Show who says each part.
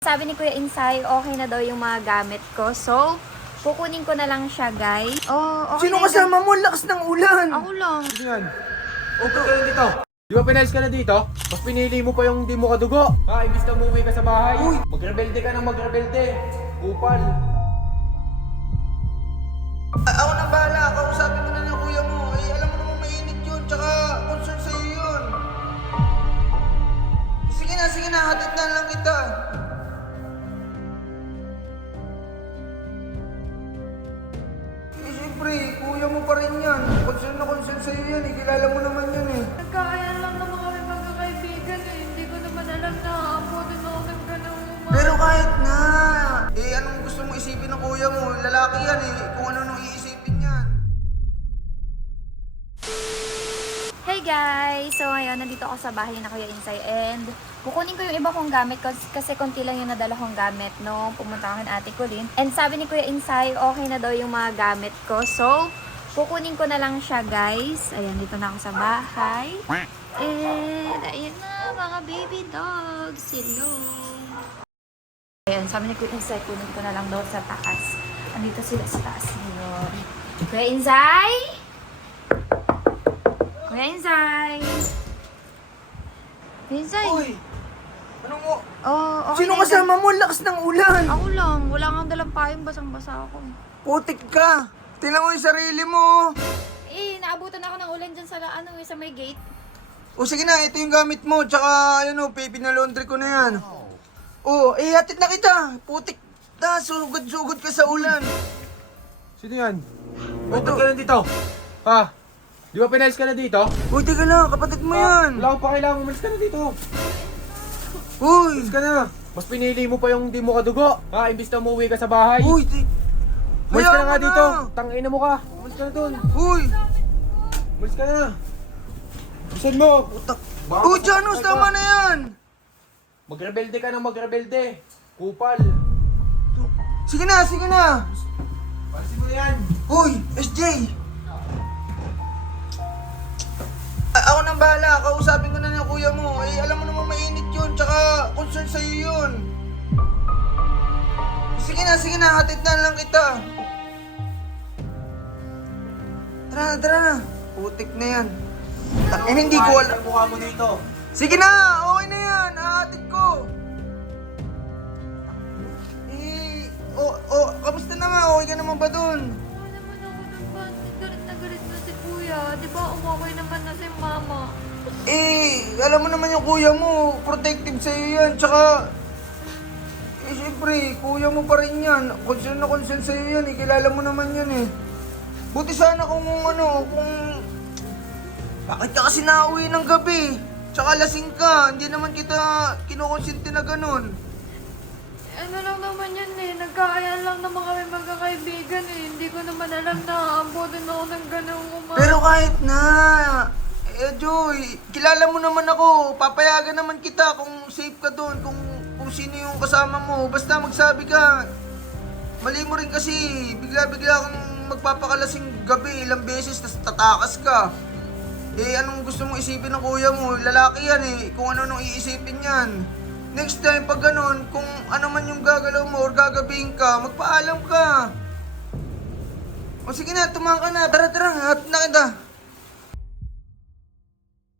Speaker 1: Sabi ni Kuya Insay, okay na daw yung mga gamit ko. So, kukunin ko na lang siya, guys. Oh, okay.
Speaker 2: Sino kasama mo? Lakas ng ulan.
Speaker 1: Ako lang.
Speaker 3: Sino yan? Okay ka lang dito. Di ba pinalis ka na dito? Mas pinili mo pa yung di mo kadugo. Ha, imbis na umuwi ka sa bahay.
Speaker 2: Uy!
Speaker 3: Magrebelde ka ng magrebelde. Upal.
Speaker 2: Ako nang bahala. Kausapin ko na ng kuya mo. Eh, alam mo naman mainit yun. Tsaka concern sa'yo yun. Sige na. Hatid na lang kita. Eh, siyempre, kuya mo pa rin yan. Concern na concern sa'yo yan. Eh, kilala mo naman yan eh.
Speaker 4: Nagkakaya lang naman kami magkakaibigan eh. Hindi ko naman alam na aabutin ako ng ganun.
Speaker 2: Pero kahit na. Eh, anong gusto mo isipin ng kuya mo? Lalaki yan eh. Kung ano nung iisipin yan.
Speaker 1: Hey guys! So ngayon, nandito ako sa bahay na Kuya Insay and kukunin ko yung iba kong gamit kasi konti lang yung nadala kong gamit no pumunta ako kay Ate Colleen. And sabi ni Kuya Insay, okay na daw yung mga gamit ko. So, kukunin ko na lang siya guys. Ayan, dito na ako sa bahay. And ayun na mga baby dogs. Hello! Ayan, sabi ni Kuya Insay, kunin ko na lang daw sa taas. Andito sila sa taas ngayon. Kuya Insay! Kuya Insay! Kuya Insay!
Speaker 2: Uy! Ano mo?
Speaker 1: Oh, okay
Speaker 2: Sino
Speaker 1: na
Speaker 2: kasama mo? Lakas ng ulan.
Speaker 1: Ako lang. Wala kang dalang payong. Basang-basa ako.
Speaker 2: Putik ka. Tingnan mo yung sarili mo.
Speaker 1: Eh, naabutan ako ng ulan dyan sa, sa may gate.
Speaker 2: O sige na, ito yung gamit mo. Tsaka, ano, pinalaundry ko na yan. Oh, hatid na kita. Putik na, sugod-sugod ka sa ulan.
Speaker 3: Sino yan? Okay ka lang dito. Ha? Di ba pinalis ka na dito?
Speaker 2: Uy, teka lang, kapatid mo yan.
Speaker 3: Wala akong pakailangan. Umalis ka na dito.
Speaker 2: Uy!
Speaker 3: Umalis ka na. Mas pinili mo pa yung di mo kadugo. Ha, imbis na umuwi ka sa bahay.
Speaker 2: Uy!
Speaker 3: Umalis ka na nga
Speaker 2: Hayaan mo
Speaker 3: dito.
Speaker 2: na.
Speaker 3: Tangina mo ka. Umalis ka na dun.
Speaker 2: Uy!
Speaker 3: Umalis ka na. Bisan mo.
Speaker 2: Putak.
Speaker 3: Baka
Speaker 2: Uy,
Speaker 3: masakit
Speaker 2: Janus,
Speaker 3: ka.
Speaker 2: tama na yan.
Speaker 3: Magrebelde ka ng magrebelde. Kupal.
Speaker 2: Sige na.
Speaker 3: Palisin mo na yan.
Speaker 2: Uy, SJ! Ako nang bahala. Kausapin ko na ng kuya mo. Eh, alam mo naman mainit yun. Tsaka concern sa'yo yun. Sige na. Hatid na lang kita. Tara na. Putik na yan. Hindi ko alam.
Speaker 3: Ang mukha mo dito.
Speaker 2: Sige na! Okay na yan! Hahatid ko! Kamusta na nga? Okay ka naman ba dun?
Speaker 4: Ano naman ako ng pansin. Galit na si kuya. Di ba umaway naman na si mama?
Speaker 2: Alam mo naman yung kuya mo, protective sa'yo yan. Tsaka, siyempre, kuya mo pa rin yan. Concern na concern sa'yo yan Kilala mo naman yan Buti sana kung bakit ka kasi nauwi ng gabi? Tsaka lasing ka, hindi naman kita kinukonsinti na ganun.
Speaker 4: Ano lang naman yan eh. Nagkakaya lang naman kami magkakaibigan eh. Hindi ko naman alam na aabutin ako ng ganun.
Speaker 2: Pero kahit na, Joy, kilala mo naman ako. Papayagan naman kita kung safe ka doon, kung sino yung kasama mo. Basta magsabi ka. Mali mo rin kasi, bigla-bigla kang magpapakalasing gabi ilang beses, tas tatakas ka. Anong gusto mong isipin ng kuya mo? Lalaki yan kung ano nung iisipin yan. Next time, pag ganun, kung ano man yung gagalaw mo or gagabihin ka, magpaalam ka. O sige na, tumang ka na. Tara, hatid na kita.